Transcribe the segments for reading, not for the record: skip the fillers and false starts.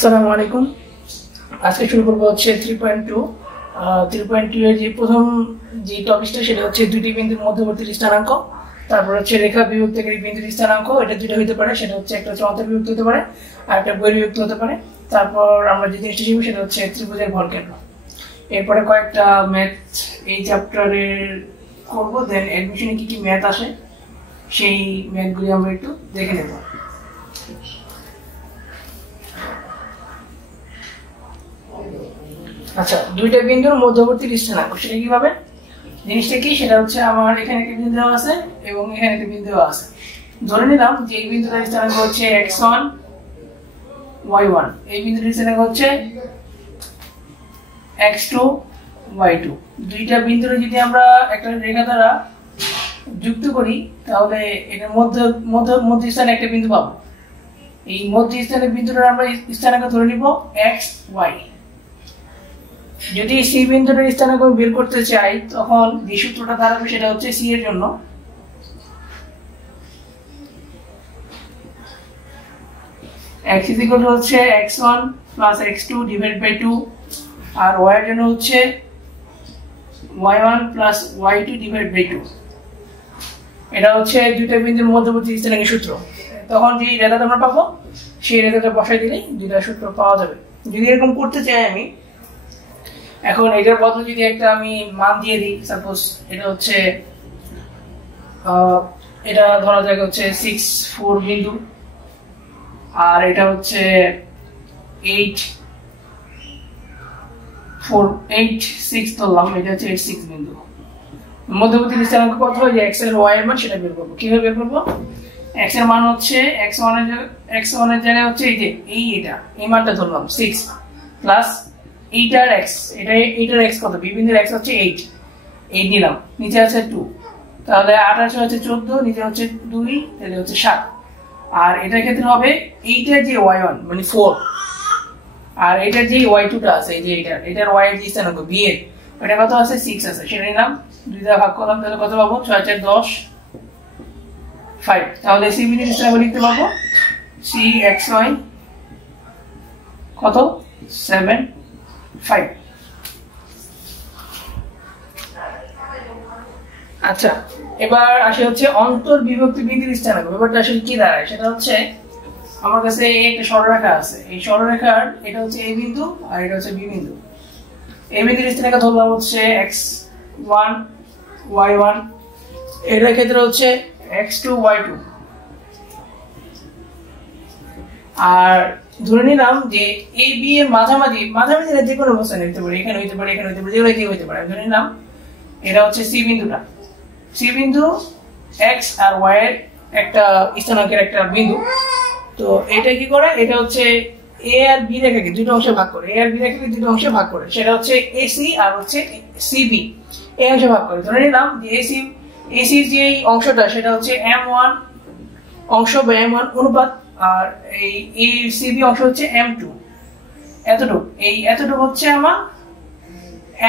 আসসালামু আলাইকুম। আজকে শুরু করবো হচ্ছে 3.2 এর যে প্রথম যে টপিকটা সেটা হচ্ছে দুটি বিন্দুর মধ্যবর্তী স্থানাঙ্ক। তারপর হচ্ছে রেখা বিভক্তকারী বিন্দুর স্থানাঙ্ক, এটা দুটো হতে পারে, সেটা হচ্ছে একটা হচ্ছে অন্তর্বিভক্ত হতে পারে আর একটা বহির্বিভক্ত হতে পারে। তারপর আমরা যে জিনিসটা শিখবো সেটা হচ্ছে ত্রিভুজের ভরকেন্দ্র। এরপরে কয়েকটা ম্যাথ এই চ্যাপ্টারের করবো, দেন অ্যাডমিশনে কি কি ম্যাথ আসে সেই ম্যাথগুলি আমরা একটু দেখে নেব। আচ্ছা, দুইটা বিন্দুর মধ্যবর্তী স্থানাঙ্ক সেটা কিভাবে, জিনিসটা কি সেটা হচ্ছে আমার এখানে একটা বিন্দু দেওয়া আছে এবং এখানে একটা বিন্দু দেওয়া আছে। ধরে নিলাম যে এই বিন্দুটার স্থানাঙ্ক হচ্ছে x1 y1, এই বিন্দুটার স্থানাঙ্ক হচ্ছে x2 y2। দুইটা বিন্দুর যদি আমরা একটা রেখা দ্বারা যুক্ত করি তাহলে এটার মধ্যস্থানে একটা বিন্দু পাবো। এই মধ্যস্থানের বিন্দুটার আমরা স্থানাঙ্ক ধরে নিব x y। যদি সি বিন্দুটার স্থানাঙ্ক বের করতে চাই তখন যে সূত্রটা দাঁড়াবে সেটা হচ্ছে সি এর জন্য x হচ্ছে x1 plus x2 divide by 2 আর y এর জন্য হচ্ছে y1 plus y2 divide by 2। এটা হচ্ছে দুইটা বিন্দুর মধ্যবর্তী স্থানাঙ্কের সূত্র। তখন যে রেখাটা আমরা পাবো সেই রেখাটা বসাই দিলেই দুইটা সূত্র পাওয়া যাবে। যদি এরকম করতে চাই আমি, এখন এটার বদলে যদি একটা আমি মান দিয়ে দিই, সাপোজ এটা হচ্ছে এটা ধরা যাক হচ্ছে 6 4 বিন্দু আর এটা হচ্ছে 8 4 8 6 ধরলাম, এটা হচ্ছে 8 6 বিন্দু। মধ্যবর্তী স্থানাঙ্ক কত হয়, যে x এর y এর মান সেটা বের করব। কিভাবে বের করব, x এর মান হচ্ছে x1 এর জায়গায় হচ্ছে এই মানটা ধরলাম 6 প্লাস এইটার x, এইটার x কত, বিন্দুর x হচ্ছে 8 নিলাম, নিচে আছে 2, তাহলে 8 হচ্ছে 14, নিচে হচ্ছে 2, তাহলে হচ্ছে 7। আর এটার ক্ষেত্রে হবে এইটার যে y1 মানে 4 আর এটার যে y2 টা আছে, এই যে এটার y এর যে স্থানাঙ্ক b এর এটা কত আছে 6 আছে, সেটা নিলাম, 2 দ্বারা ভাগ করলাম, তাহলে কত পাবো 6 4 10 5। তাহলে c বিন্দুর স্থানাঙ্ক লিখতে পারবো c xy কত 7 5। আচ্ছা, এবার আসে হচ্ছে অন্তর্বিভক্ত বিন্দুর স্থানাঙ্ক। ব্যাপারটা আসলে কি দাঁড়ায়, সেটা হচ্ছে আমার কাছে একটা সরলরেখা আছে, এই সরলরেখার এটা হচ্ছে a বিন্দু আর এটা হচ্ছে b বিন্দু। a বিন্দুর স্থানাঙ্ক ধরলাম হচ্ছে x1 y1, এটার ক্ষেত্রে হচ্ছে x2 y2। আর ধরে নিলাম যে এ বি এর মাঝামাঝি যে কোনো অবস্থানে হতে পারে, এখানে হতে পারে, এখানে হতে পারে, যেগুলো কি হতে পারে। ধরে নিলাম এটা হচ্ছে সি বিন্দুটা, সি বিন্দু এক্স আর ওয়াই এর একটা স্থানাঙ্কের একটা বিন্দু। তো এটা কি করে, এটা হচ্ছে এ আর বি রেখাকে দুটো অংশে ভাগ করে, এ আর বি রেখাকে দুটো অংশে ভাগ করে, সেটা হচ্ছে এসি আর হচ্ছে সিবি এই অংশে ভাগ করে। ধরে নিলাম যে এসির যে অংশটা সেটা হচ্ছে m1 অংশ বা m1 অনুপাত, আর এই সিবি অংশ হচ্ছে m2 এতটুকু হচ্ছে আমার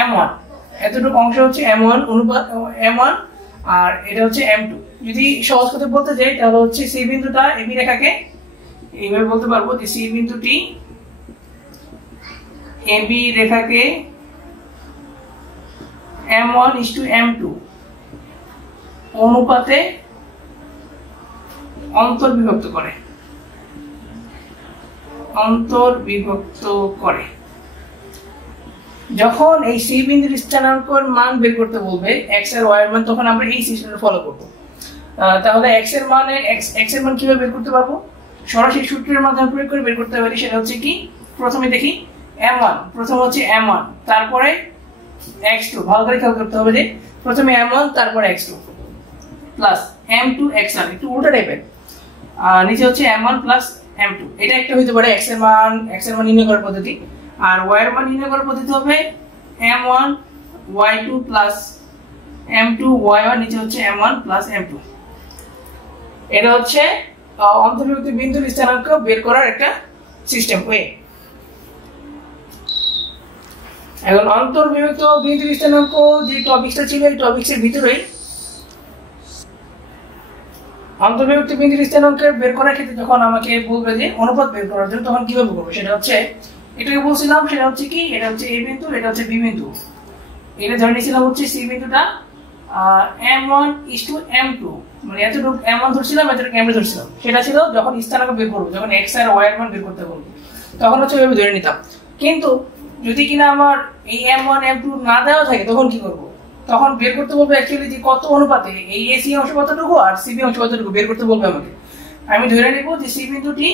m1, এতটুকু অংশ হচ্ছে m1 অনুপাত m1 আর এটা হচ্ছে m2। যদি সহজ করে বলতে যাই তাহলে হচ্ছে সি বিন্দুটা এবি রেখাকে এইভাবে বলতে পারবো যে সি বিন্দুটি এবি রেখাকে m1:m2 অনুপাতে অন্তর্বিভক্ত করে। যখন এই সি বিন্দুর স্থানাঙ্কের মান বের করতে বলবে x এর y এর মান, তখন আমরা এই সিস্টেমটা ফলো করব। তাহলে x এর মান কিভাবে বের করতে পারবো, সরাসরি সূত্রের মাধ্যমে প্রয়োগ করে বের করতে পারি। সেটা হচ্ছে কি, প্রথমে দেখি m1, প্রথম হচ্ছে m1 তারপরে x2, ভালো করে খেয়াল করতে হবে যে প্রথমে m1 তারপরে x2 প্লাস m2 x1, একটু উল্টা টাইপের, নিচে হচ্ছে m1 প্লাস m2। এটা একটা হইতে পারে x এর মান নির্ণয় করার পদ্ধতি। আর y এর মান নির্ণয় করার পদ্ধতি হবে m1 y2 plus m2 y1, নিচে হচ্ছে m1 প্লাস m2। এটা হচ্ছে অন্তর্বিভক্ত বিন্দুর স্থানাঙ্ক বের করার একটা সিস্টেম ওয়ে। এখন অন্তর্বিভক্ত বিন্দুর স্থানাঙ্ক যে টপিকটা ছিল এই টপিকসের ভিতরেই অন্তর্বিভক্ত বিন্দুর স্থানাঙ্কের বের করার ক্ষেত্রে যখন আমাকে বলবে যে অনুপাত বের করার জন্য, তখন কিভাবে করবো সেটা হচ্ছে, এটাকে বলছিলাম সেটা হচ্ছে কি, এটা হচ্ছে এ বিন্দু, এটা হচ্ছে বি বিন্দু, এটা ধরে নিয়েছিলাম হচ্ছে সি বিন্দুটা m1:m2, মানে এতটুকু m1 ধরছিলাম, এতটুকু m2 ধরছিলাম, সেটা ছিল যখন স্থানাঙ্ক বের করবো, যখন x আর y এর মান বের করতে বলবো তখন হচ্ছে ওইভাবে ধরে নিতাম। কিন্তু যদি কিনা আমার এই m1 m2 না দেওয়া থাকে তখন কি করব, তখন বের করতে বলবো অ্যাকচুয়ালি যে কত অনুপাতে এই AC অংশ কতটুকু আর CB অংশ কতটুকু বের করতে বলবে আমাকে। আমি ধরে নিব যে C বিন্দুটি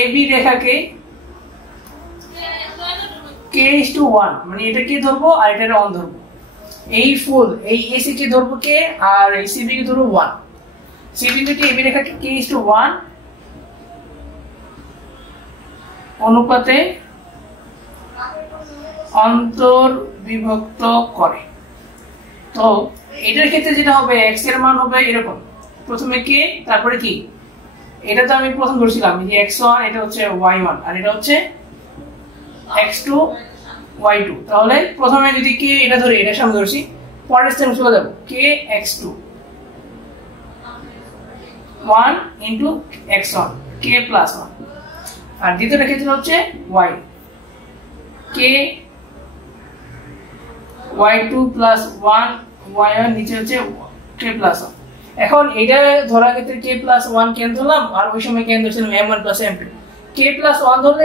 AB রেখাকে k:1, মানে এটা কে ধরবো আর এটা 1 ধরবো, এই ফুল এই AC কে ধরবো কে আর এই CB কে ধরবো 1। C বিন্দুটি AB রেখাকে k:1 অনুপাতে অন্তর্বিভক্ত করে। তো এটার ক্ষেত্রে যেটা হবে, x এর মান হবে এরকম, প্রথমে কে তারপরে কি, এটা তো আমি প্রথম ধরছিলাম যে x1, এটা হচ্ছে y1 আর এটা হচ্ছে x2 y2। তাহলে প্রথমে যদি কে এটা ধরে এটা সামনে ধরছি, পরের স্টেপে চলে যাব k x2 1 into x1 k plus 1, আর দ্বিতীয়টা ক্ষেত্রে হচ্ছে y k y2 plus 1 y1 নিচে হচ্ছে k plus 1। এখন এটা ধরার ক্ষেত্রে k plus 1 কেন ধরলাম আর ওই সময় কেন ধরছিলাম m1 plus m2। k plus 1 ধরলে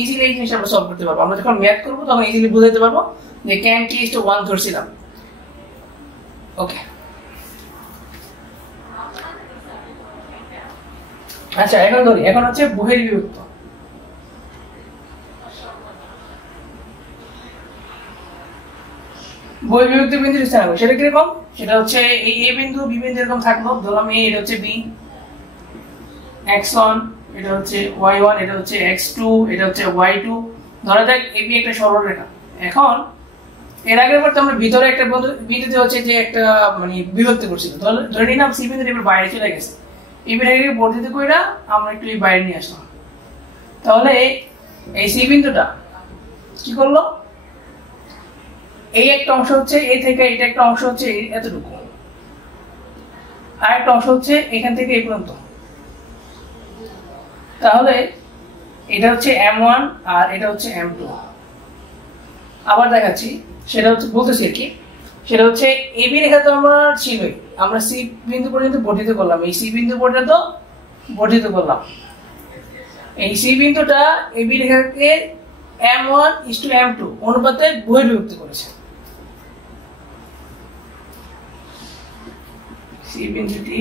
ইজিলি এই জিনিসটা আমরা সলভ করতে পারবো, আমরা যখন ম্যাথ করব তখন ইজিলি বুঝাতে পারবো যে কেন k:1 ধরছিলাম। ওকে, আচ্ছা এখন ধরি, এখন হচ্ছে বহির্বিভক্ত। বহির্বিভক্ত বিন্দুর স্থানাঙ্ক সেটা কিরকম, সেটা হচ্ছে এই এ বিন্দু বি বিন্দু এরকম থাকলো, ধরলাম এ, এটা হচ্ছে বি, x1 এটা হচ্ছে y1, এটা হচ্ছে x2, এটা হচ্ছে y2, ধরা যাক এবি একটা সরল রেখা। এখন এর আগের বার তো আমরা ভিতরে একটা বিন্দুতে হচ্ছে যে একটা মানে বিভক্ত করছিল, ধরে নিলাম সি বিন্দু এবার বাইরে চলে গেছে, এবার এটাকে বর্ধিত কইরা আমরা একটু এই বাইরে নিয়ে আসলাম। তাহলে এই সি বিন্দুটা কি করলো, এই একটা অংশ হচ্ছে এ থেকে, এটা একটা অংশ হচ্ছে এতটুকু, আর একটা অংশ হচ্ছে এখান থেকে এই পর্যন্ত। তাহলে এটা হচ্ছে m1 আর এটা হচ্ছে m2। আবার দেখাচ্ছি, সেটা হচ্ছে বলতেছি আর কি, সেটা হচ্ছে এবি রেখা তো আমরা ছিলই, আমরা সি বিন্দু পর্যন্ত বর্ধিত করলাম, এই সি বিন্দু পর্যন্ত বর্ধিত করলাম। এই সি বিন্দুটা এবি রেখাকে m1:m2 অনুপাতে বহির্বিভক্ত করেছে। সি বিন্দুটি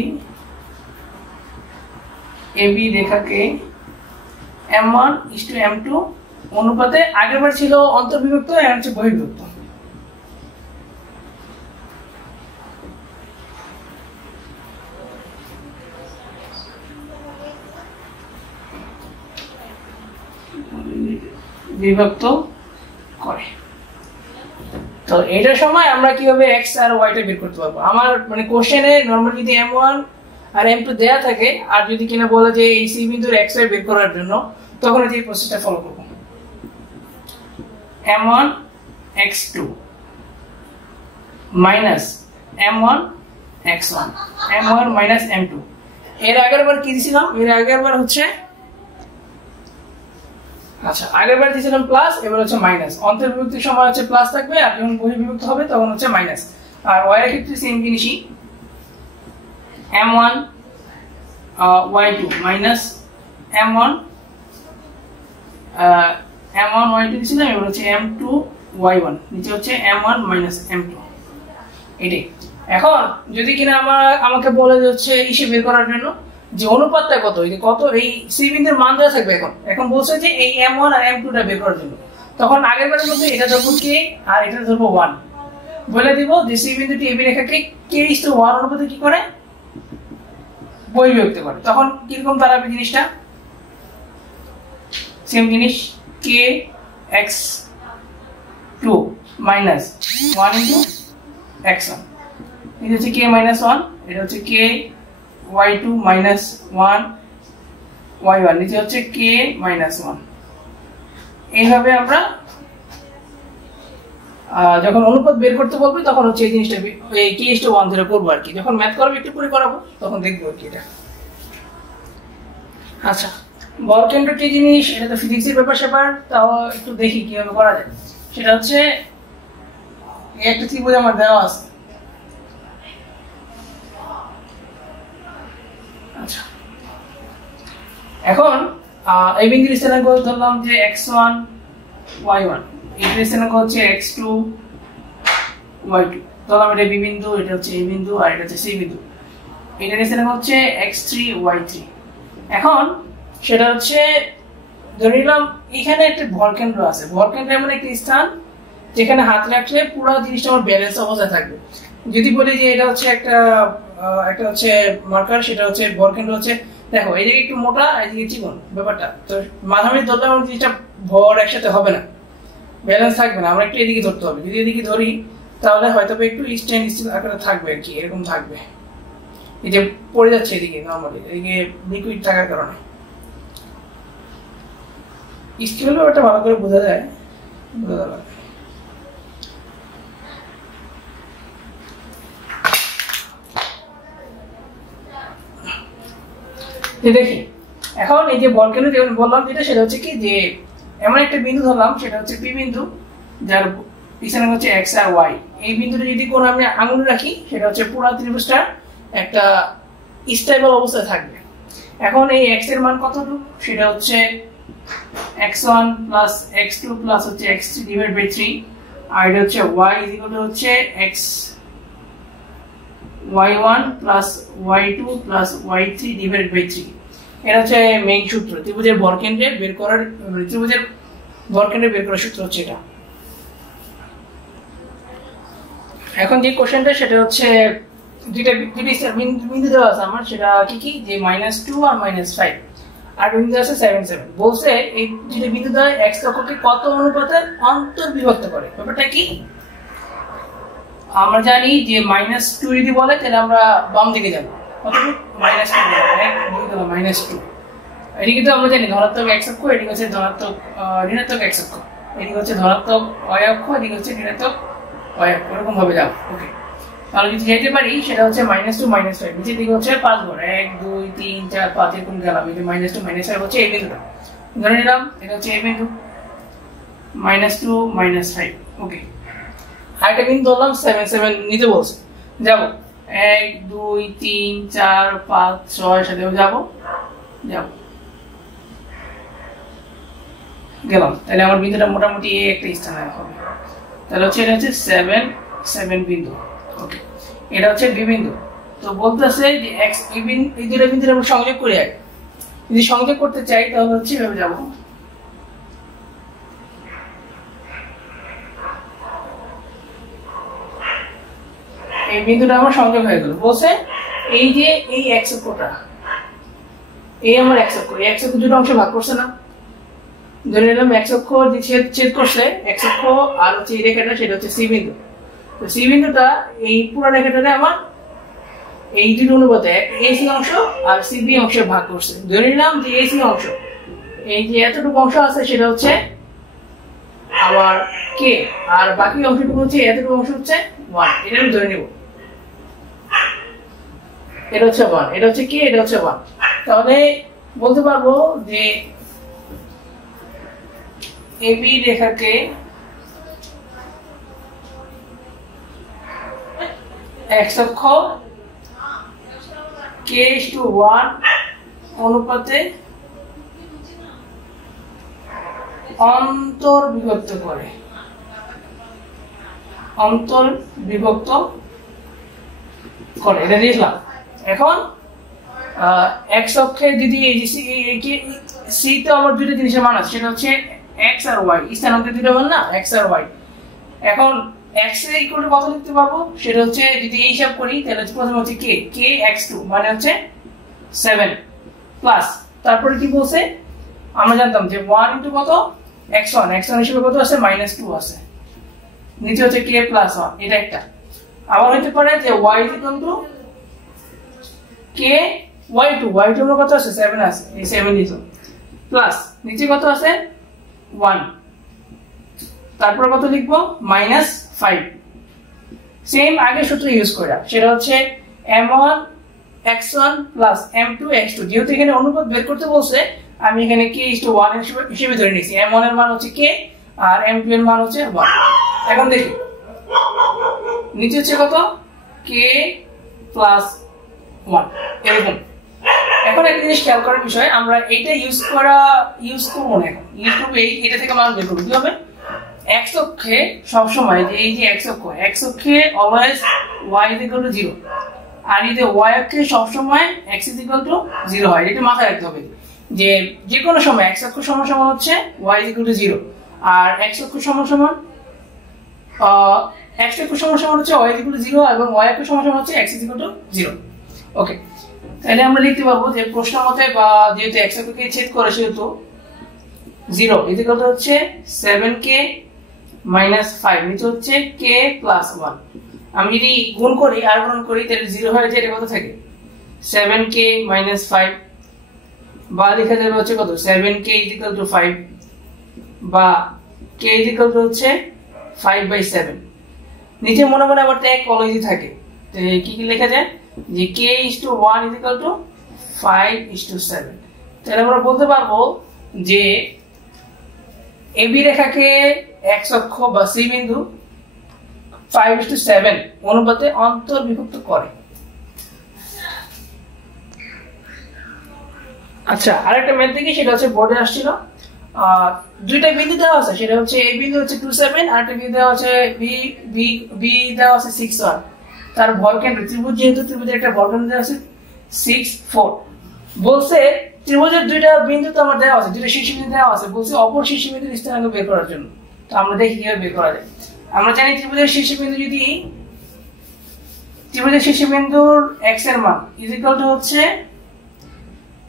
এবি রেখাকে m1:m2 অনুপাতে, আগেরবার ছিল অন্তর্বিভক্ত, এখন হচ্ছে বহির্বিভক্ত। বিভক্ত করে। তো এটার সময় আমরা কিভাবে x আর y টা বের করতে পারবো, আমার মানে কোশ্চেনে নরমালি যদি m1 আর m2 দেয়া থাকে আর যদি কিনা বলে যে এই সি বিন্দুর x y বের করার জন্য, তখন এই প্রসেসটা ফলো করব। m1 x2 minus m1 x1 m1 minus m2। এর আগের বার কি দিছিলাম, এর আগের বার হচ্ছে, আচ্ছা আগের বার দিয়েছিলাম প্লাস, এবার হচ্ছে মাইনাস। অন্তর্বিভক্তির সময় হচ্ছে প্লাস থাকবে আর যখন বহির্বিভক্ত হবে তখন হচ্ছে মাইনাস। আর y এর ক্ষেত্রে সেম জিনিসই, m1 y2 minus m1 y2 দিয়েছিলাম, এবার হচ্ছে m2 y1 নিচে হচ্ছে m1 মাইনাস m2। এটাই। এখন যদি কিনা আমাকে বলে যে হচ্ছে ইসে বের করার জন্য যে অনুপাতটা কত, এই যে কত এই সি বিন্দুর মান দেওয়া থাকবে, এখন বলছে যে এই m1 আর m2 টা বের করার জন্য, তখন আগের বারের মধ্যে এটা ধরবো k আর এটা ধরবো 1, বলে দিব যে সি বিন্দুটি এবি রেখাকে k:1 অনুপাতে কি করে, বহির্বিভক্ত করে। তখন কিরকম দাঁড়াবে জিনিসটা, সেম জিনিস k x2 minus 1 into x1, এটা হচ্ছে k minus 1, এটা হচ্ছে k y2 minus 1 y1 নিচে হচ্ছে k minus 1। এইভাবে আমরা যখন অনুপাত বের করতে বলবে তখন হচ্ছে এই জিনিসটা এই কেসটা 1 ধরে করবো আর কি। যখন ম্যাথ করাবো একটু পরে করাবো তখন দেখবো আর কি এটা। আচ্ছা, বল কেন্দ্র কি জিনিস, এটা তো ফিজিক্সের ব্যাপার স্যাপার, তাও একটু দেখি কিভাবে করা যায়। সেটা হচ্ছে একটা ত্রিভুজ আমার দেওয়া আছে। আচ্ছা, এখন এই বিন্দুর স্থানাঙ্ক ধরলাম যে x1 y1, এই স্থানাঙ্ক হচ্ছে x2 y2, ধরলাম এটা বি বিন্দু, এটা হচ্ছে a বিন্দু আর এটা হচ্ছে c বিন্দু, এটার স্থানাঙ্ক হচ্ছে x3 y3। এখন সেটা হচ্ছে ধরে নিলাম এখানে একটা ভরকেন্দ্র আছে। ভরকেন্দ্র এমন একটা স্থান যেখানে হাত রাখলে পুরো জিনিসটা আমার ব্যালেন্স অবস্থায় থাকবে। যদি বলি যে এটা হচ্ছে একটা হচ্ছে মার্কার, সেটা হচ্ছে ভরকেন্দ্র হচ্ছে, দেখো এই দিকে একটু মোটা, এইদিকে চিকন ব্যাপারটা, তো মাঝামাঝি ধরলে আমার জিনিসটা ভর একসাথে হবে না, ব্যালেন্স থাকবে না, আমরা একটু এদিকে ধরতে হবে। যদি এদিকে ধরি তাহলে হয়তো একটু স্ট্যান্ড স্টিল আকারে থাকবে আর কি, এরকম থাকবে। এই যে পড়ে যাচ্ছে এদিকে, নর্মালি এদিকে লিকুইড থাকার কারণে স্কেল ব্যাপারটা ভালো করে বোঝা যায়, বোঝা যাবে। দেখি এখন এই যে বল কেন্দ্র যেমন বললাম যেটা, সেটা হচ্ছে কি যে এমন একটা বিন্দু ধরলাম, সেটা হচ্ছে পি বিন্দু, যার স্থানাঙ্ক হচ্ছে x আর y। এই বিন্দুটা যদি কোন আমি আঙুল রাখি, সেটা হচ্ছে পুরো ত্রিভুজটা একটা স্টেবল অবস্থায় থাকবে। এখন এই x এর মান কতটুকু, সেটা হচ্ছে x1 প্লাস x2 প্লাস হচ্ছে x3 ডিভাইড বাই 3, আর এটা হচ্ছে y ইকুয়াল টু হচ্ছে x y1 plus y2 plus y3 divide by 3। এটা হচ্ছে মেইন সূত্র ত্রিভুজের ভরকেন্দ্রে বের করার, ত্রিভুজের ভরকেন্দ্রে বের করার সূত্র হচ্ছে এটা। এখন যে কোশ্চেনটা সেটা হচ্ছে দুইটা বিন্দু দেওয়া আছে আমার, সেটা কি কি যে -2 আর -5, আর বিন্দু আছে 7 7। বলছে এই দুইটা বিন্দু দ্বয় x অক্ষকে কত অনুপাতে অন্তর্বিভক্ত করে। ব্যাপারটা কি আমরা জানি যে -2 যদি বলে তাহলে আমরা বাম দিকে যাব, কতটুকু -2 -2। এদিকে তো আমরা জানি ধনাত্মক x অক্ষ, এদিকে হচ্ছে ধনাত্মক ঋণাত্মক x অক্ষ, এদিকে হচ্ছে ধনাত্মক y অক্ষ, এদিকে হচ্ছে ঋণাত্মক y অক্ষ, এরকম ভাবে যাব। ওকে, তাহলে যদি যেতে পারি সেটা হচ্ছে -2 -5, নিচের দিকে হচ্ছে 5 ঘর, 1 2 3 4 5 এরকম গেলাম। এই যে -2 -5 হচ্ছে এই বিন্দুটা ধরে নিলাম, এটা হচ্ছে এই বিন্দু -2 -5। ওকে, আরেকটা বিন্দু ধরলাম 7 7 নিতে বলছে, যাব 1 2 3 4 5 6 সাথেও যাব গেলাম। তাহলে আমার বিন্দুটা মোটামুটি এই একটা স্থানে হবে। তাহলে হচ্ছে এটা হচ্ছে 7 7 বিন্দু। ওকে, এটা হচ্ছে বি বিন্দু। তো বলতেছে যে x এই দুটো বিন্দুর আমরা সংযোগ করে আগে, যদি সংযোগ করতে চাই তাহলে হচ্ছে এভাবে যাব। এই বিন্দুটা আমার সংযোগ হয়ে গেল। বলছে এই যে এই x অক্ষটা, এই আমার x অক্ষ, এই x অক্ষ দুটো অংশে ভাগ করছে না, ধরে নিলাম x অক্ষ যে ছেদ করছে, x অক্ষ আর হচ্ছে এই রেখাটা, সেটা হচ্ছে c বিন্দু। তো c বিন্দুটা এই পুরো রেখাটারে আমার এই দুটো অনুপাতে ac অংশ আর cb অংশে ভাগ করছে। ধরে নিলাম যে ac অংশ, এই যে এতটুকু অংশ আছে সেটা হচ্ছে আমার k, আর বাকি অংশটুকু হচ্ছে এতটুকু অংশ হচ্ছে 1। এটা আমি ধরে নিব, এটা হচ্ছে 1, এটা হচ্ছে k, এটা হচ্ছে 1। তাহলে বলতে পারবো যে AB রেখাকে x অক্ষ k:1 অনুপাতে অন্তর্বিভক্ত করে, এটা লিখলাম। এখন x অক্ষে যদি c তো আমার দুটো জিনিসের মান আছে, সেটা হচ্ছে x আর y, স্থানাঙ্কের দুটো মান না, x আর y। এখন x এর ইকুয়াল টু কত লিখতে পারবো, সেটা হচ্ছে যদি এই হিসাব করি তাহলে প্রথমে হচ্ছে k x2 মানে হচ্ছে 7 প্লাস, তারপরে কি বলছে আমরা জানতাম যে 1 ইনটু কত x1 হিসেবে কত আছে -2 আছে, নিচে হচ্ছে k প্লাস 1, এটা একটা। আবার হতে পারে যে y equal two k y2 এর কত আছে 7 আছে, এই 7 নিচে প্লাস নিচে কত আছে 1, তারপর কত লিখবো -5 সেম আগের সূত্র ইউজ করা সেটা হচ্ছে m1 x1 plus m2 x2 যেহেতু এখানে অনুপাত বের করতে বলছে আমি এখানে k:1 হিসেবে ধরে নিয়েছি m1 এর মান হচ্ছে k আর m2 এর মান হচ্ছে 1 এখন দেখি নিচে হচ্ছে কত k প্লাস 1 এরকম এখন একটা জিনিস খেয়াল করার বিষয় আমরা এইটা ইউজ করব না এখন ইউজ করব এটা থেকে মান বের করব কি হবে x অক্ষে সব সময় যে এই যে x অক্ষে অলওয়েজ y 0 আর এই যে y অক্ষে সব সময় x 0 হয় এটা মাথায় রাখতে হবে যে কোনো সময় x অক্ষ সমান হচ্ছে y 0 আর x অক্ষ সমান x অক্ষ সমান হচ্ছে y 0 এবং y অক্ষ সমান হচ্ছে x 0 ওকে তাহলে আমরা লিখতে পারবো যে প্রশ্ন মতে বা যেহেতু x অক্ষকে ছেদ করে সেহেতু 0 ইকুয়াল টু হচ্ছে 7k -5 নিচে হচ্ছে k + 1 আমি যদি গুণ করি আর গুণ করি তাহলে 0 হয়ে যায় এটা কত থাকে 7k -5 বা লেখা যাবে হচ্ছে কত 7k = 5 বা k = হচ্ছে 5/7 নিচে মনে মনে আবার ট্যাগ কলেজই থাকে তো কি কি লেখা যায় যে k:1 = 5:7 তাহলে আমরা বলতে পারবো যে AB রেখাকে x অক্ষ বা C বিন্দু 5:7 অনুপাতে অন্তর্বিভক্ত করে আচ্ছা আরেকটা ম্যাথ দেখি সেটা হচ্ছে বোর্ডে আসছিল দুইটা বিন্দু দেওয়া আছে সেটা হচ্ছে A বিন্দু হচ্ছে 27 আর একটা বিন্দু দেওয়া আছে B দেওয়া আছে 61 তার ভরকেন্দ্র ত্রিভুজ যেহেতু ত্রিভুজের একটা ভরকেন্দ্র দেওয়া আছে 6 4 বলছে ত্রিভুজের দুইটা বিন্দু তো আমার দেওয়া আছে দুইটা শীর্ষবিন্দু দেওয়া আছে বলছে অপর শীর্ষবিন্দুর স্থানাঙ্ক বের করার জন্য তো আমরা দেখি কিভাবে বের করা যায় আমরা জানি ত্রিভুজের শীর্ষবিন্দু যদি ত্রিভুজের শীর্ষবিন্দুর x এর মান ইকুয়াল টু হচ্ছে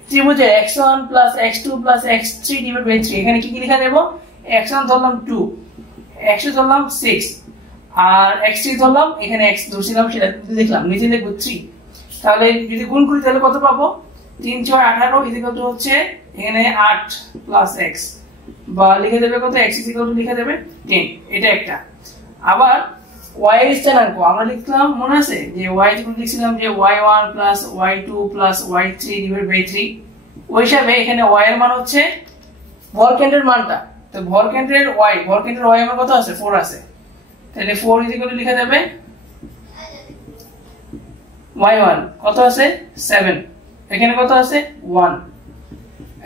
ত্রিভুজের x1 + x2 + x3 / 3 এখানে কি কি লেখা দেব x1 ধরলাম 2 x2 ধরলাম 6 আর x3 ধরলাম এখানে x ধরছিলাম সেটা লিখলাম নিচে লিখব 3 তাহলে যদি গুণ করি তাহলে কত পাবো 3 6 18 ইকুয়াল টু হচ্ছে এখানে 8 + x বা লিখে দেবে কত x ইকুয়াল টু লিখে দেবে 10 এটা একটা আবার y এর স্থানাঙ্ক আমরা লিখলাম মনে আছে যে y ইকুয়াল লিখছিলাম যে y1 + y2 + y3 / 3 ওই হিসাবে এখানে y এর মান হচ্ছে ভরকেন্দ্রের মানটা তো ভরকেন্দ্রের y আমার কত আছে 4 আছে তাহলে 4 ইকুয়াল টু লিখে দেবে y1 কত আছে 7 এখানে কত আছে 1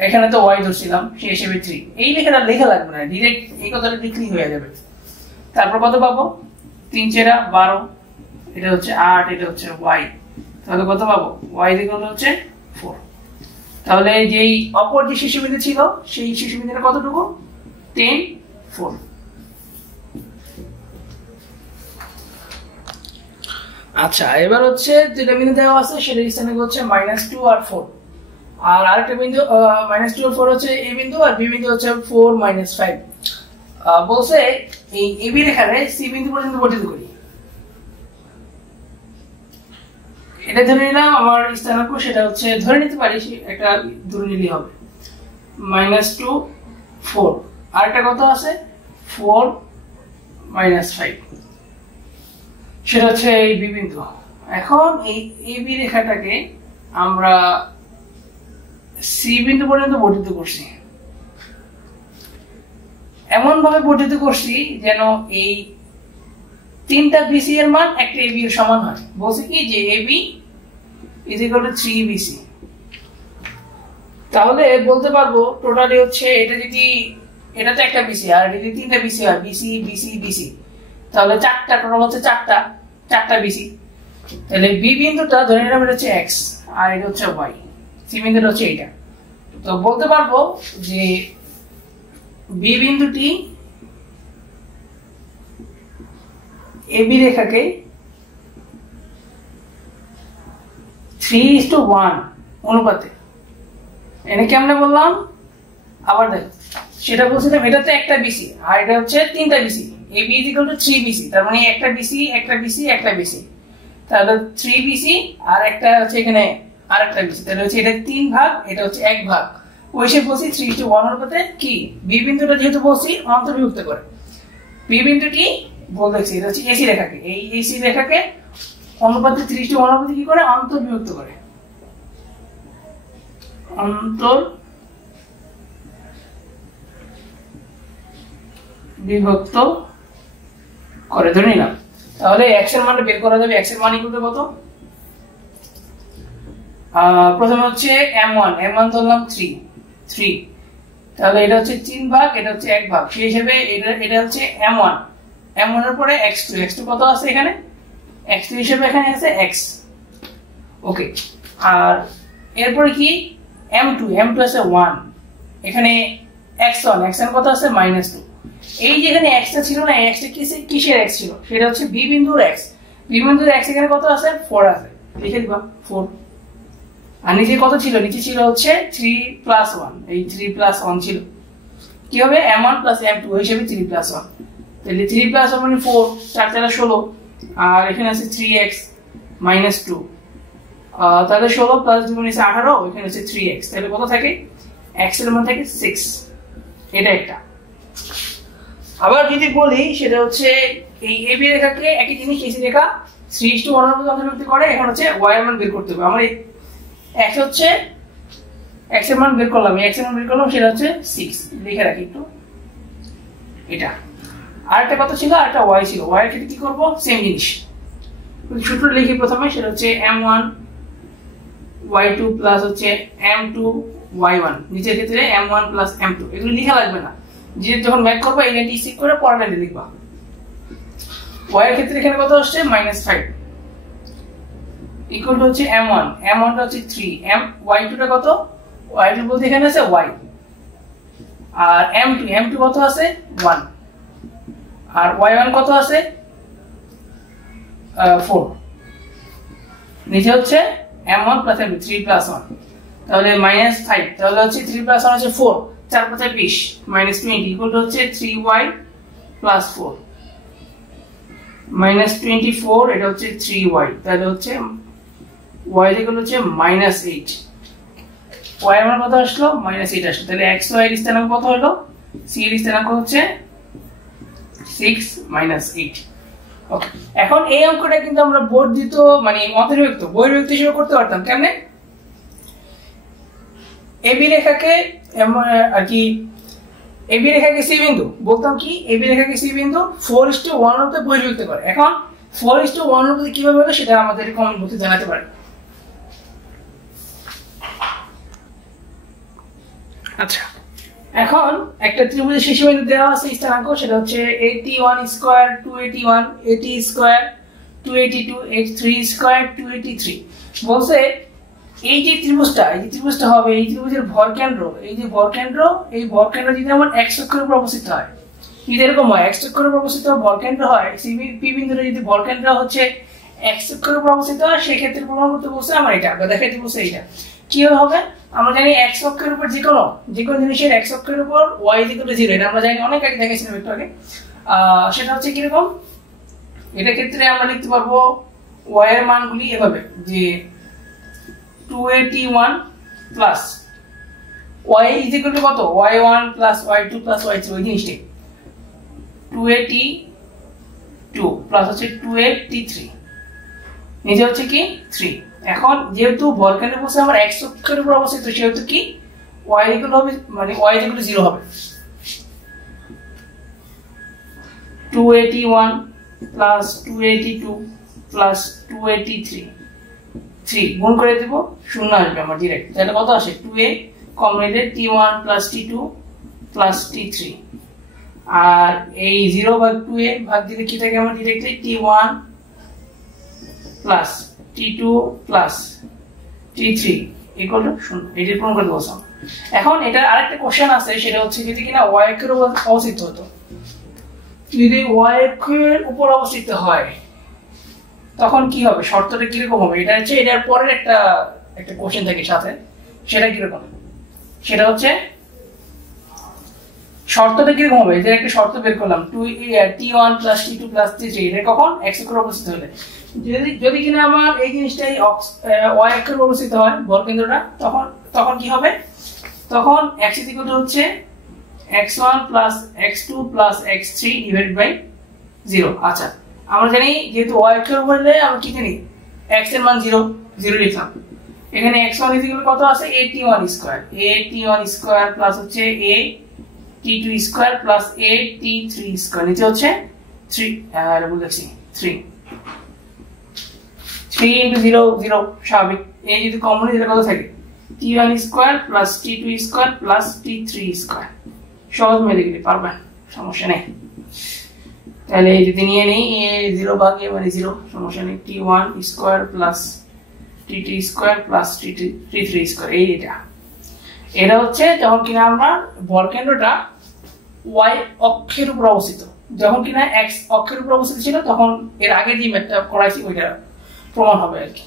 এখানে তো y ধরছিলাম সেই হিসেবে 3 এই লেখাটা লেখা লাগবে না ডাইরেক্ট এই কথাটা লিখলেই হয়ে যাবে তারপর কত পাবো 3 4 12 এটা হচ্ছে 8 এটা হচ্ছে y তাহলে কত পাবো y ইকুয়াল হচ্ছে 4 তাহলে যেই অপর যে শীর্ষবিন্দু ছিল সেই শীর্ষবিন্দুটা কতটুকু 10 4 আচ্ছা এবার হচ্ছে যেটা বিন্দু দেওয়া আছে সেটার স্থানাঙ্ক হচ্ছে -2 আর 4 আর আরেকটা বিন্দু -2 আর 4 হচ্ছে a বিন্দু আর b বিন্দু হচ্ছে 4 5 বলছে এই AB রেখারে C বিন্দু পর্যন্ত বর্ধিত করি এটা ধরে নিলাম আমার স্থানাঙ্ক সেটা হচ্ছে ধরে নিতে পারি একটা ধরে নিলেই হবে -2 4 আর একটা কত আছে 4 5 সেটা হচ্ছে এই B বিন্দু এখন এই AB রেখাটাকে আমরা C বিন্দু পর্যন্ত বর্ধিত করছি এমন ভাবে বর্ধিত করছি যেন এই তিনটা BC এর মান একটা AB এর সমান হয় বলছে কি যে AB = 3BC তাহলে বলতে পারবো টোটালি হচ্ছে এটা যদি এটা তো একটা BC আর যদি তিনটা BC হয় BC BC BC তাহলে চারটা টোটাল হচ্ছে চারটা BC তাহলে B বিন্দুটা ধরে নিলাম এটা হচ্ছে x আর এটা হচ্ছে y C বিন্দুটা হচ্ছে এটা তো বলতে পারবো যে B বিন্দুটি AB রেখাকে 3:1 অনুপাতে এনে কেমনে বললাম আবার দেখ সেটা বলছিলাম এটা তো একটা BC আর এটা হচ্ছে তিনটা BC AB = 3BC তার মানে একটা BC একটা BC একটা BC তাহলে 3BC আর একটা হচ্ছে এখানে আরেকটা BC তাহলে হচ্ছে এটা 3 ভাগ এটা হচ্ছে 1 ভাগ ওই সে বলছি 3:1 অনুপাতে কি B বিন্দুটা যেহেতু বলছি অন্তর্ভুক্ত করে B বি বিন্দুটি বলতেছি এটা হচ্ছে এসি রেখাকে, এই এসি রেখাকে অনুপাতে 30 অনুপাতে কি করে অন্তর্বিভক্ত করে, অন্তর বিভক্ত করে ধরে নিলাম। তাহলে x এর মানটা বের করা যাবে। x এর মান ইকুয়াল টু কত? প্রথমে হচ্ছে m1 ধরলাম 3, তাহলে এটা হচ্ছে 3 ভাগ, এটা হচ্ছে 1 ভাগ, সেই হিসেবে এটা হচ্ছে m1 এর পরে x2 কত আছে এখানে, x2 হিসেবে এখানে আছে x, ওকে। আর এরপরে কি m2 আছে 1, এখানে x1 কত আছে -2। এই যেখানে x টা ছিল না, x টা কিসের x ছিল, সেটা হচ্ছে b বিন্দুর x, b বিন্দুর x এখানে কত আছে 4 আছে, লিখে দিবা 4। আর নিচে কত ছিল, নিচে ছিল হচ্ছে 3+1, এই 3+1 ছিল, কি হবে m1 + m2 হিসেবে 3+1, তাহলে 3+1 মানে 4, 4 4 16, আর এখানে আছে 3x - 2, তাহলে 16 + 2 মানে 18, এখানে আছে 3x, তাহলে কত থাকে x এর মান থাকে 6, এটা একটা। আবার যদি বলি সেটা হচ্ছে এই AB রেখাকে একই জিনিস AC রেখা 3:1 এর মধ্যে অন্তর্ভুক্ত করে, এখন হচ্ছে y এর মান বের করতে হবে। আমরা x হচ্ছে x এর মান বের করলাম, x এর মান বের করলাম, সেটা হচ্ছে 6, লিখে রাখি একটু এটা। আরেকটা কত ছিল, আরেকটা y ছিল, y এর ক্ষেত্রে কি করব, সেম জিনিস সূত্র লিখি প্রথমে, সেটা হচ্ছে m1 y2 প্লাস হচ্ছে m2 y1, নিচের ক্ষেত্রে m1 + m2, এগুলো লেখা লাগবে না, যে যখন ম্যাথ করবে এই লাইনটি স্কিপ করে পরের লাইনে লিখবা। y এর ক্ষেত্রে এখানে কত আসছে -5 ইকুয়াল টু হচ্ছে m1 টা হচ্ছে 3, y2 টা কত, y2 বলতে এখানে আছে y, আর m2 কত আছে 1, আর y1 কত আছে 4, নিচে হচ্ছে m1 + m2 3+1, তাহলে -5, তাহলে হচ্ছে 3+1 হচ্ছে 4, 4 5 20 -20 ইকুয়াল টু হচ্ছে 3y + 4 -24, এটা হচ্ছে 3y, তাহলে হচ্ছে y ইকুয়াল হচ্ছে -8, y এর মান কত আসলো -8 আসলো, তাহলে xy এর স্থানাঙ্ক কত হলো, c এর স্থানাঙ্ক হচ্ছে 6 - 8, ওকে। এখন এই অঙ্কটা কিন্তু আমরা বর্ধিত মানে অন্তর্ভুক্ত বহির্ভুক্ত হিসেবে করতে পারতাম, কেমনে, AB রেখাকে আর কি AB রেখাকে C বিন্দু বলতাম কি, AB রেখাকে C বিন্দু 4:1 এর মধ্যে বহির্ভুক্ত করে। এখন 4:1 এর মধ্যে কিভাবে হলো সেটা আমাদের কমেন্ট বক্সে জানাতে পারেন। আচ্ছা, এখন একটা ত্রিভুজের শীর্ষবিন্দু দেওয়া আছে স্থানাঙ্ক, সেটা হচ্ছে 81² 281 80² 282 83² 283, বলছে এই যে ত্রিভুজটা হবে, এই ত্রিভুজের ভরকেন্দ্র, এই যে ভরকেন্দ্র, এই ভরকেন্দ্র যদি আমার x অক্ষের উপর অবস্থিত হয়, যদি এরকম হয় x অক্ষের উপর অবস্থিত ভরকেন্দ্র হয়, P বিন্দুতে যদি ভরকেন্দ্র হচ্ছে x অক্ষের উপর অবস্থিত হয়, সেই ক্ষেত্রে প্রমাণ করতে বলছে আমার এটা দেখাইতে বলছে। এটা কিভাবে হবে, আমরা জানি x অক্ষের উপর যে কোনো জিনিসের x অক্ষের উপর y = 0, এটা আমরা জানি, অনেক আগে দেখাইছিলাম একটু আগে। সেটা হচ্ছে কিরকম, এটা ক্ষেত্রে আমরা লিখতে পারবো y এর মানগুলি এভাবে, যে 281 প্লাস y ইকুয়াল টু কত, y1 plus y2 plus y3, ওই জিনিসটাই 282 প্লাস হচ্ছে 283, নিচে হচ্ছে কি 3। এখন যেহেতু ভরকেন্দ্রের বসে আমার x অক্ষের উপর অবস্থিত, সেহেতু কি y ইকুয়াল হবে, মানে y ইকুয়াল টু 0 হবে। 281 প্লাস 282 প্লাস 283, 3 গুণ করে দেব, 0 আসবে আমার ডাইরেক্ট, তাহলে কত আসে 2a কম নিলে t1 plus t2 plus t3, আর এই 0 ভাগ 2a ভাগ দিলে কি থাকে আমার directly t1 plus t2 plus t3 equal to 0, এটি প্রমাণ করে দেব। এখন এটার আরেকটা কোশ্চেন আছে, সেটা হচ্ছে যদি কিনা y অক্ষের উপর অবস্থিত হতো, যদি y অক্ষের উপর অবস্থিত হয় তখন কি হবে, শর্তটা কিরকম হবে, এটা হচ্ছে এটার পরের একটা কোশ্চেন থাকে সাথে, সেটা কিরকম, সেটা হচ্ছে শর্তটা কিরকম হবে, এদের একটা শর্ত বের করলাম, t1 plus t2 plus t3, এটা কখন x অক্ষের অবস্থিত হলে, যদি কিনা আমার এই জিনিসটাই y অক্ষের অবস্থিত হয় ভরকেন্দ্রটা, তখন কি হবে, তখন x ইকুয়াল টু হচ্ছে x1 plus x2 plus x3 divided by 0। আচ্ছা, আমরা জানি যেহেতু y অক্ষের উপর হলে আমরা কি জানি x এর মান 0 0 লিখলাম। এখানে x1 ইকুয়াল কত আছে at1 square, at1 square plus হচ্ছে at2 square plus at3 square, নিচে হচ্ছে 3 আর বলেছি 3 into 0 0 স্বাভাবিক। এই যদি কমন দিলে কত থাকে t1 square plus t2 square plus t3 square, সহজ মেলে গেলে পারবেন, সমস্যা নেই। তাহলে এই যদি নিয়ে নেই 0 ভাগে মানে 0, সমস্যা নেই। t1 square plus t2 square plus t3 square, এটা হচ্ছে যখন কিনা আমরা বলকেন্দ্রটা y অক্ষের উপর অবস্থিত, যখন কিনা x অক্ষের উপর অবস্থিত ছিল তখন এর আগে যে ম্যাথটা করাইছি ওইটা প্রমাণ হবে আর কি।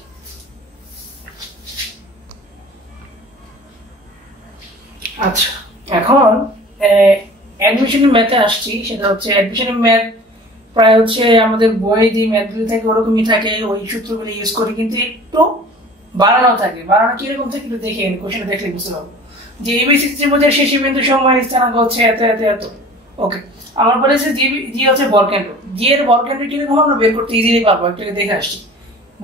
আচ্ছা, এখন অ্যাডমিশনের ম্যাথে আসছি। সেটা হচ্ছে অ্যাডমিশনের ম্যাথ প্রায় হচ্ছে আমাদের বইয়ে যে ম্যাথগুলি থাকে ওরকমই থাকে, ওই সূত্রগুলি ইউজ করে, কিন্তু একটু বাড়ানো থাকে। বাড়ানো কিরকম থাকে একটু দেখে কোশ্চেনটা দেখলে বুঝতে পারবো যে এবিসি ত্রিভুজের শেষে বিন্দু সময়ের স্থানাঙ্ক হচ্ছে এত এত এত। ওকে, আমার বলেছে জি হচ্ছে বলকেন্দ্র, জি এর বলকেন্দ্র কিরকম আমরা বের করতে ইজিলি পারবো, একটাকে দেখে আসছি।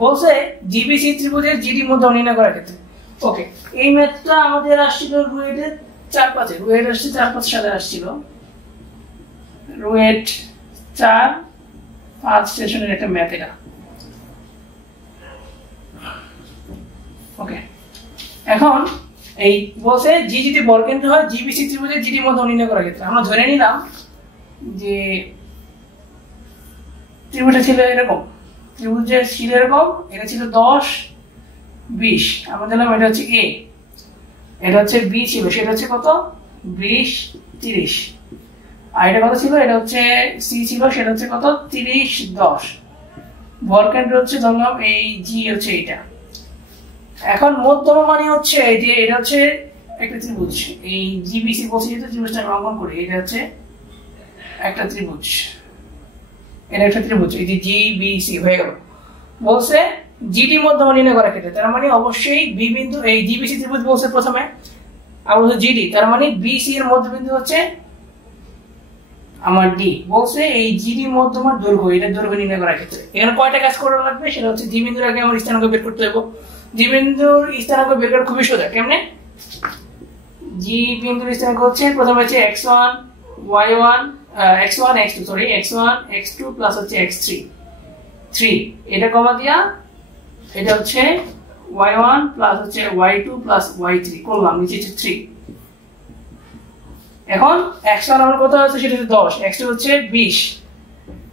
বলছে জিবিসি ত্রিভুজের জিডি মধ্যে নির্ণয় করার ক্ষেত্রে। ওকে, এই ম্যাথটা আমাদের আসছিল রুয়েটের 4-5-এ, রুয়েট আসছে 4-5 সালে আসছিল, রুয়েট 4-5 সেশনের একটা ম্যাথ এটা। ওকে, এখন এই বলছে জি যদি বর্গকেন্দ্র হয় জিবিসি ত্রিভুজের জিডি মধ্যে নির্ণয় করার ক্ষেত্রে আমরা ধরে নিলাম যে ত্রিভুজটা ছিল এরকম, ত্রিভুজের ছিল এরকম, এটা ছিল 10-20, আমরা দিলাম এটা হচ্ছে এ, এটা হচ্ছে বি ছিল, সেটা হচ্ছে কত 20-30, আর এটা কত ছিল, এটা হচ্ছে সি ছিল, সেটা হচ্ছে কত 30-10। বর্গকেন্দ্র হচ্ছে ধরলাম এই জি হচ্ছে এটা। এখন মধ্যমা মানে হচ্ছে এই যে এটা হচ্ছে একটা ত্রিভুজ, এই জিবিসি বলছি যেহেতু ত্রিভুজটা অঙ্কন করি, এটা হচ্ছে একটা ত্রিভুজ, এটা একটা ত্রিভুজ, এই যে জিবিসি হয়ে গেল। বলছে জিডি মধ্যমা নির্ণয় করার ক্ষেত্রে, তার মানে অবশ্যই বি বিন্দু, এই জিবিসি ত্রিভুজ বলছে প্রথমে, আর বলছে জিডি, তার মানে বিসি এর মধ্যবিন্দু হচ্ছে আমার ডি। বলছে এই জিডি মধ্যমার দৈর্ঘ্য, এটা দৈর্ঘ্য নির্ণয় করার ক্ষেত্রে এখানে কয়টা কাজ করা লাগবে, সেটা হচ্ছে জি বিন্দুর আগে আমার স্থানাঙ্ক বের করতে হবে। জি বিন্দুর স্থানাঙ্ক বের করা খুবই সোজা, কেমনে? জি বিন্দুর স্থানাঙ্ক হচ্ছে প্রথমে হচ্ছে x1 y1 x1 x2 sorry x1 x2 plus হচ্ছে x3 3, এটা কমা দিয়া এটা হচ্ছে y1 প্লাস হচ্ছে y2 প্লাস y3 করলাম, নিচে হচ্ছে 3। এখন x1 আমার কত আছে, সেটা হচ্ছে 10, x2 হচ্ছে 20,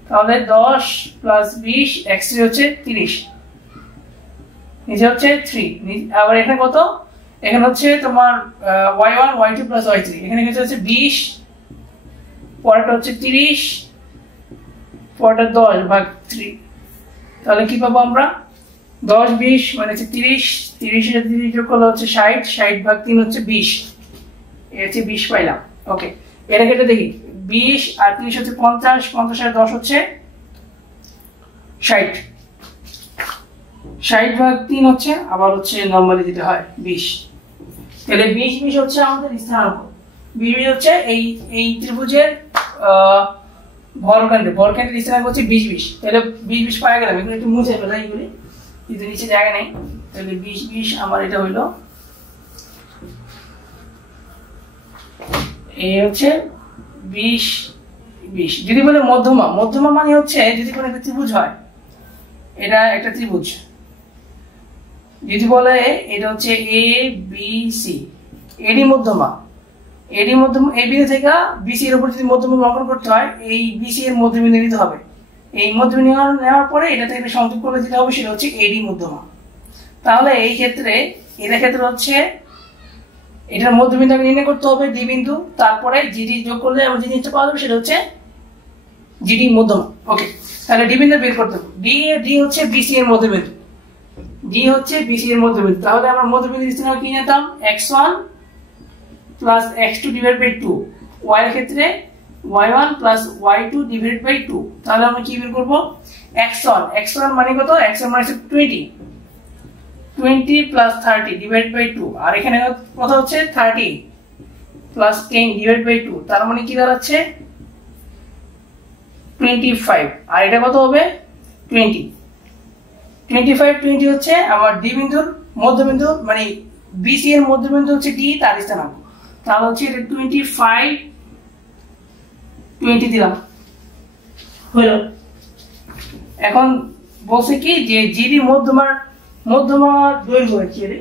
তাহলে 10 প্লাস 20, x3 হচ্ছে 30, নিচে হচ্ছে 3। আবার এখানে কত, এখানে হচ্ছে তোমার y1 y2 প্লাস y3, এখানে হচ্ছে 20, পরেরটা হচ্ছে 30, পরেরটা 10 ভাগ 3, তাহলে কি পাবো আমরা 10-20 মানে হচ্ছে 30, 30 এর 30 যোগ করলে হচ্ছে 60, 60 ভাগ 3 হচ্ছে 20, এই হচ্ছে 20 পাইলাম। ওকে, এর ক্ষেত্রে দেখি 20 আর 30 হচ্ছে 50, 50 আর 10 হচ্ছে 60, 60 ভাগ 3 হচ্ছে আবার হচ্ছে নরমালি দিতে হয় 20, তাহলে 20 হচ্ছে আমাদের স্থানাঙ্ক। 20 হচ্ছে এই ত্রিভুজের বর্গকেন্দ্রের স্থানাঙ্ক হচ্ছে 20, তাহলে 20 পাওয়া গেলাম। এগুলো একটু মুছে ফেলা, এগুলি কিন্তু নিচে জায়গা নেই, তাহলে 20 আমার এটা হইলো, এই হচ্ছে 20। যদি বলে মধ্যমা, মধ্যমা মানে হচ্ছে যদি কোনো একটা ত্রিভুজ হয়, এটা একটা ত্রিভুজ, যদি বলে এটা হচ্ছে এ বি সি, এডি মধ্যমা, এডি মধ্যমা এ বিন্দু থেকে বিসি এর উপর যদি মধ্যমা অঙ্কন করতে হয়, এই বিসি এর মধ্যবিন্দু নিতে হবে। এই মধ্যবিন্দু নেওয়ার পরে এটা থেকে সংযোগ করলে যেটা হবে সেটা হচ্ছে এডি মধ্যমা। তাহলে এই ক্ষেত্রে এটার ক্ষেত্রে হচ্ছে এটার মধ্যবিন্দু আগে নির্ণয় করতে হবে ডি বিন্দু, তারপরে জিডি যোগ করলে আমরা যে জিনিসটা পাওয়া যাবে সেটা হচ্ছে জিডি মধ্যমা। ওকে, তাহলে ডি বিন্দু বের করতে হবে। ডি হচ্ছে বিসি এর মধ্যবিন্দু, ডি হচ্ছে বিসি এর মধ্যবিন্দু। তাহলে আমরা মধ্যবিন্দুর স্থানাঙ্ক কি নিতাম, x1 plus x2 divide by 2, y এর ক্ষেত্রে y1 plus y2 divide by 2। তাহলে আমরা কি বের করব, x1 মানে কত, x1 মানে 20 প্লাস 30 ডিভাইড বাই 2, আর এখানে কত হচ্ছে 30, প্লাস 10 ডিভাইড বাই 2, তার মানে কি দাঁড়াচ্ছে 25, আর এটা কত হবে 20। 25 20 হচ্ছে আমার ডি বিন্দুর মধ্যবিন্দু, মানে বিসি এর মধ্যবিন্দু হচ্ছে ডি, তার স্থানাঙ্ক। তাহলে হচ্ছে এটা 25 20 দিলাম, হলো। এখন বলছে কি যে জিডি মধ্যমার দৈর্ঘ্য, অ্যাকচুয়ালি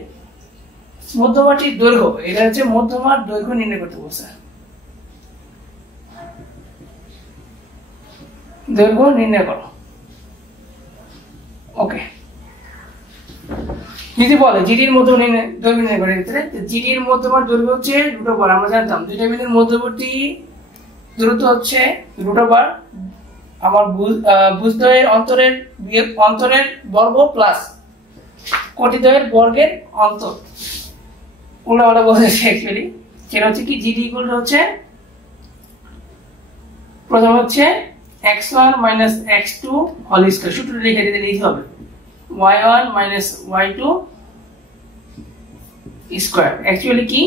মধ্যমাটির দৈর্ঘ্য, এটা হচ্ছে মধ্যমার দৈর্ঘ্য নির্ণয় করতে বলছে, দৈর্ঘ্য নির্ণয় করো। ওকে, যদি বলে জিডির মধ্যমা দৈর্ঘ্য নির্ণয় করে, ক্ষেত্রে জিডির মধ্যমার দৈর্ঘ্য হচ্ছে √, আমরা জানতাম দুইটা বিন্দুর মধ্যবর্তী দূরত্ব হচ্ছে √, আমার ভুজদ্বয়ের অন্তরের বর্গ প্লাস কোটিদ্বয়ের বর্গের অন্তর, উল্টা বলতেছে অ্যাকচুয়ালি। সেটা হচ্ছে কি জিডি ইকুয়াল হচ্ছে প্রথম হচ্ছে x1 minus x2 whole square, সূত্রটা লিখে দিতে হবে y1 minus y2 square. Actually কি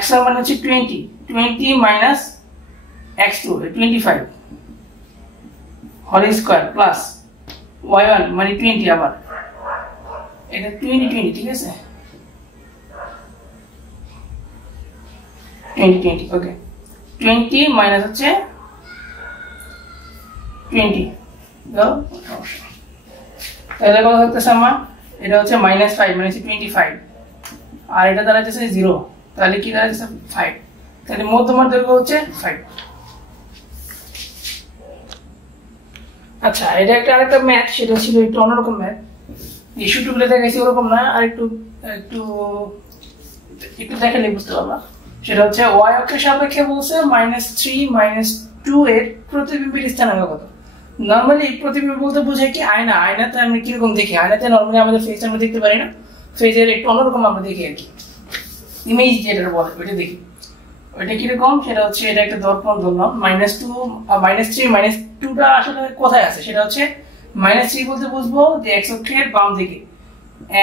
x1 মানে হচ্ছে 20 minus x2 25 whole square plus y1 মানে 20, আবার এটা 20 ঠিক আছে, 20 ওকে। 20 মাইনাস হচ্ছে 20, তাহলে কত থাকতেছে আমার, এটা হচ্ছে -5 মানে হচ্ছে 25, আর এটা দাঁড়াচ্ছে 0, তাহলে কি দাঁড়াচ্ছে 5, তাহলে মধ্যমার দৈর্ঘ্য হচ্ছে 5। আচ্ছা, এটা আরেকটা ম্যাথ, সেটা ছিল একটু অন্যরকম ম্যাথ, এই সূত্রগুলো দেখাইছি ওরকম না, আর একটু দেখালে বুঝতে পারবা। সেটা হচ্ছে y অক্ষের সাপেক্ষে বলছে -3 -2 এর প্রতিবিম্বের স্থানাঙ্ক কত। নরমালি প্রতিবিম্ব বলতে বোঝায় কি আয়না, আয়নাতে আমরা কিরকম দেখি, আয়নাতে নরমালি আমাদের ফেস আমরা দেখতে পারি না, ফেজের একটু অন্যরকম আমরা দেখি আর কি, ইমেজ যেটা বলে ওইটা দেখি, ওইটা কিরকম, সেটা হচ্ছে এটা একটা দর্পণ ধরলাম, -3 -2টা আসলে কোথায় আছে, সেটা হচ্ছে -3 বলতে বুঝবো যে x অক্ষের বাম দিকে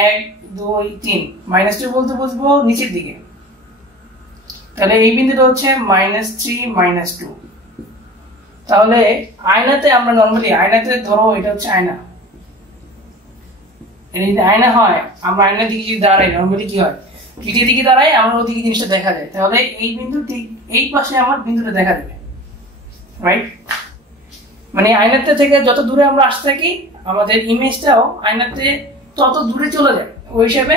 1 2 3, -2 বলতে বুঝবো নিচের দিকে, তাহলে এই বিন্দুটা হচ্ছে -3 -2। তাহলে আয়নাতে আমরা নরমালি আয়নাতে ধরো এটা হচ্ছে আয়না, এটা যদি আয়না হয় আমরা আয়নার দিকে যদি দাঁড়াই নরমালি কি হয়, পিঠের দিকে দাঁড়াই আমরা ওদিকে জিনিসটা দেখা যায়, তাহলে এই বিন্দু ঠিক এই পাশে আমার বিন্দুটা দেখা দেবে, রাইট। মানে আয়নাতে থেকে যত দূরে আমরা আসতে থাকি আমাদের ইমেজটাও আয়নাতে তত দূরে চলে যায়, ওই হিসাবে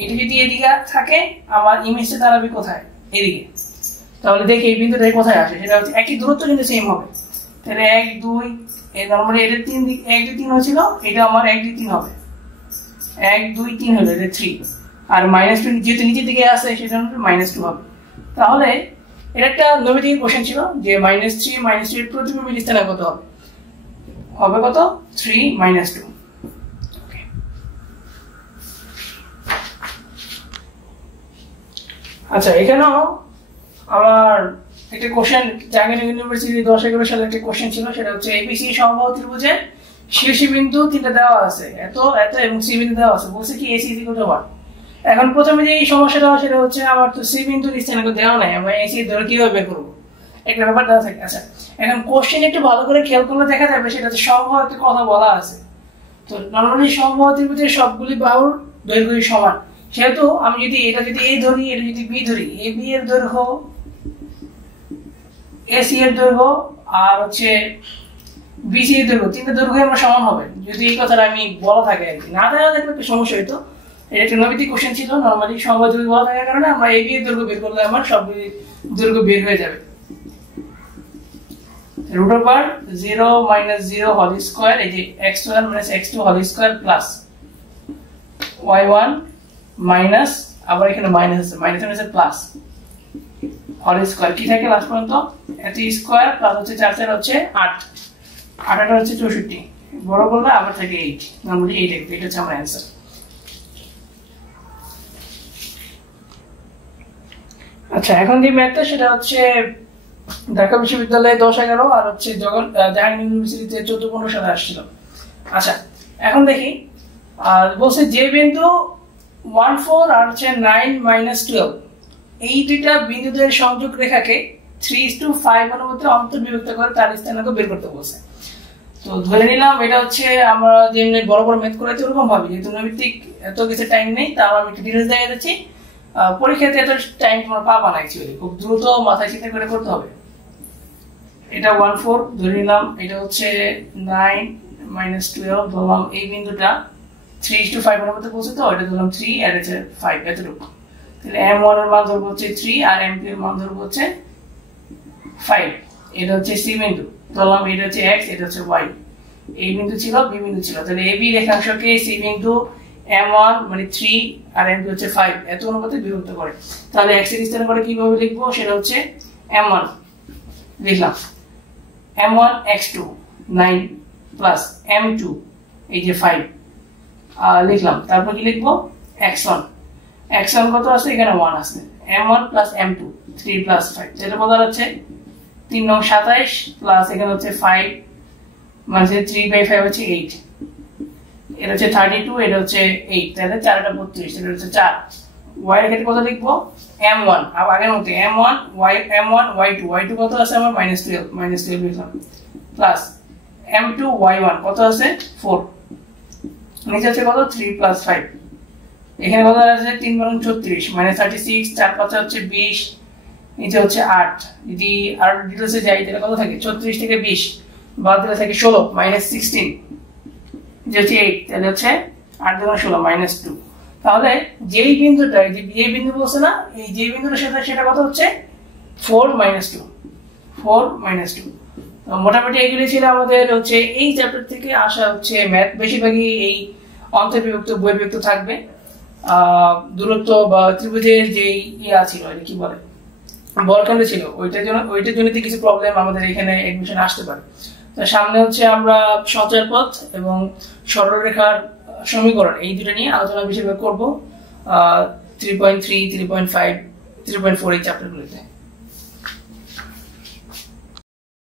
এটা যদি এদিকে থাকে আমার ইমেজটা দাঁড়াবে কোথায়, এদিকে। তাহলে দেখি এই বিন্দুটা কোথায় আসে, সেটা হচ্ছে একই দূরত্ব কিন্তু সেম হবে, তাহলে 1 2 এর নরমালি এটা 3 দিক 1 2 3 হয়েছিল, এটা আমার 1 2 3 হবে, 1 2 3 হলো, এটা 3, আর -2 যেহেতু নিচের দিকে আসে সেটা -2 হবে। তাহলে এটা একটা নৈমিত্তিক কোশ্চেন ছিল যে -3 -2 এর প্রতিবিম্বের স্থানাঙ্ক কত হবে, হবে কত 3 -2। আচ্ছা, এখানেও আমার একটা কোশ্চেন জাহাঙ্গীরনগর ইউনিভার্সিটি 10-11 সালে একটা কোশ্চেন ছিল, সেটা হচ্ছে এবিসি সমবাহু ত্রিভুজের শীর্ষ বিন্দু তিনটা দেওয়া আছে, এত এত এবং সি বিন্দু দেওয়া আছে, বলছে কি এসি ইকুয়াল টু 1। এখন প্রথমে যে এই সমস্যাটা হয় সেটা হচ্ছে আমার তো সি বিন্দুর স্থানাঙ্ক দেওয়া নাই, আমরা এসি ধরে কিভাবে বের করবো, একটা ব্যাপার দেওয়া থাকে। আচ্ছা, এখন কোশ্চেন একটু ভালো করে খেয়াল করলে দেখা যাবে সেটা হচ্ছে সমবাহু একটা কথা বলা আছে, তো নরমালি সমবাহু ত্রিভুজের সবগুলি বাহুর দৈর্ঘ্য সমান, সেহেতু আমি যদি এটা যদি এ ধরি, এটা যদি বি ধরি, এ বি এর দৈর্ঘ্য এসি এর দৈর্ঘ্য আর হচ্ছে বিসি এর দৈর্ঘ্য, তিনটা দৈর্ঘ্য আমরা সমান হবে, যদি এই কথাটা আমি বলা থাকে আর কি, না থাকা থাকলে একটা সমস্যা হইতো। এটা একটা নৈমিত্তিক কোশ্চেন ছিল, নরমালি সমবাহু ত্রিভুজ বলা থাকার কারণে আমরা এ বি এর দৈর্ঘ্য বের করলে আমার সব দৈর্ঘ্য বের হয়ে যাবে। √0 - 0 হোল স্কয়ার, এই যে x1 - x2 whole square plus y1 minus, আবার এখানে মাইনাস আছে, মাইনাস মানে প্লাস হোল স্কয়ার, কি থাকে লাস্ট পর্যন্ত এত স্কয়ার প্লাস হচ্ছে 4 4 হচ্ছে 8, 8 8 হচ্ছে 64, বড় করলে আবার থাকে 8, নরমালি 8 এটা হচ্ছে আমার অ্যানসার। আচ্ছা, এখন যে ম্যাথটা সেটা হচ্ছে ঢাকা বিশ্ববিদ্যালয়ে 10-11 আর হচ্ছে জাহাঙ্গীরনগর ইউনিভার্সিটিতে 14-15 সালে আসছিল। আচ্ছা, এখন দেখি বলছে যে বিন্দু 14 আর হচ্ছে 9 - 12 এই দুইটা বিন্দুদের সংযোগ রেখাকে 3:5 অনুপাতে অন্তর্বিভক্ত করে তার স্থানাঙ্ক বের করতে বলছে। তো ধরে নিলাম এটা হচ্ছে আমরা যেমনি বড় বড় ম্যাথ করাইতে ওরকম ভাবি, যেহেতু নৈমিত্তিক এত কিছু টাইম নেই, তা আমি একটু ডিটেলস দেখাই যাচ্ছি। পরীক্ষাতে এত টাইম তোমরা পাবা না, অ্যাকচুয়ালি খুব দ্রুত মাথায় চিন্তা করে করতে হবে। এটা 1/4 ধরে নিলাম, এটা হচ্ছে 9 - 12 ধরলাম। এই বিন্দুটা 3:5 অনুপাতে বলছে, তো এটা ধরলাম 3 আর এটা 5 এতটুকু। তাহলে m1 এর মান ধরবো হচ্ছে 3 আর m2 এর মান ধরবো হচ্ছে 5। এটা হচ্ছে c বিন্দু ধরলাম, এটা হচ্ছে x, এটা হচ্ছে y। এই বিন্দু ছিল, b বিন্দু ছিল, তাহলে ab রেখাংশকে c বিন্দু m1 মানে 3 আর m2 হচ্ছে 5 এত অনুপাতে বিভক্ত করে। তাহলে x এর স্থানে করে কিভাবে লিখবো, সেটা হচ্ছে m1 লিখলাম, m1 x2 9 প্লাস m2 এই যে 5 লিখলাম। তারপর কি লিখবো, x1 কত আছে, এখানে 1 আছে, m1 প্লাস m2 3 প্লাস 5, যেটা কত হচ্ছে 3 9 27 প্লাস এখানে হচ্ছে 5 মানে 3/5 হচ্ছে 8, এটা হচ্ছে 32, এটা হচ্ছে 8, তাহলে 4টা 32, এটা হচ্ছে 4। y এর ক্ষেত্রে কত লিখবো, m1 আর আগের মতো m1 y2 কত আছে আমার -12 লিখলাম, প্লাস m2 y1 কত আছে 4, নিচে আছে কত 3 প্লাস 5, এখানে কত আছে 3 × 36 -36, 4 5 হচ্ছে 20, নিচে হচ্ছে 8। যদি আর ডিটেইলসে যাই তাহলে কত থাকে 34 থেকে 20 বাদ দিলে থাকে 16 -16, যে হচ্ছে 8, তাহলে হচ্ছে 8 × 16 -2। তাহলে যেই বিন্দুটা এই যে এই বিন্দু বলছে না, এই যে বিন্দুটার সাথে সেটা কত হচ্ছে 4 - 2। মোটামুটি এগুলি ছিল আমাদের হচ্ছে এই চ্যাপ্টার থেকে আসা হচ্ছে ম্যাথ। বেশিরভাগই এই অন্তর্বিভক্ত বহির্বিভক্ত থাকবে। দূরত্ব বা ত্রিভুজের যে ইয়া ছিল, এটা কি বলে, বলখণ্ড ছিল, ওইটার জন্য কিছু প্রবলেম আমাদের এখানে এডমিশন আসতে পারে। তো সামনে হচ্ছে আমরা সঞ্চার পথ এবং সরলরেখার সমীকরণ এই দুটো নিয়ে আলোচনা বেশিরভাগ করবো 3.3, 3.5, 3.4 এই চ্যাপ্টারগুলোতে।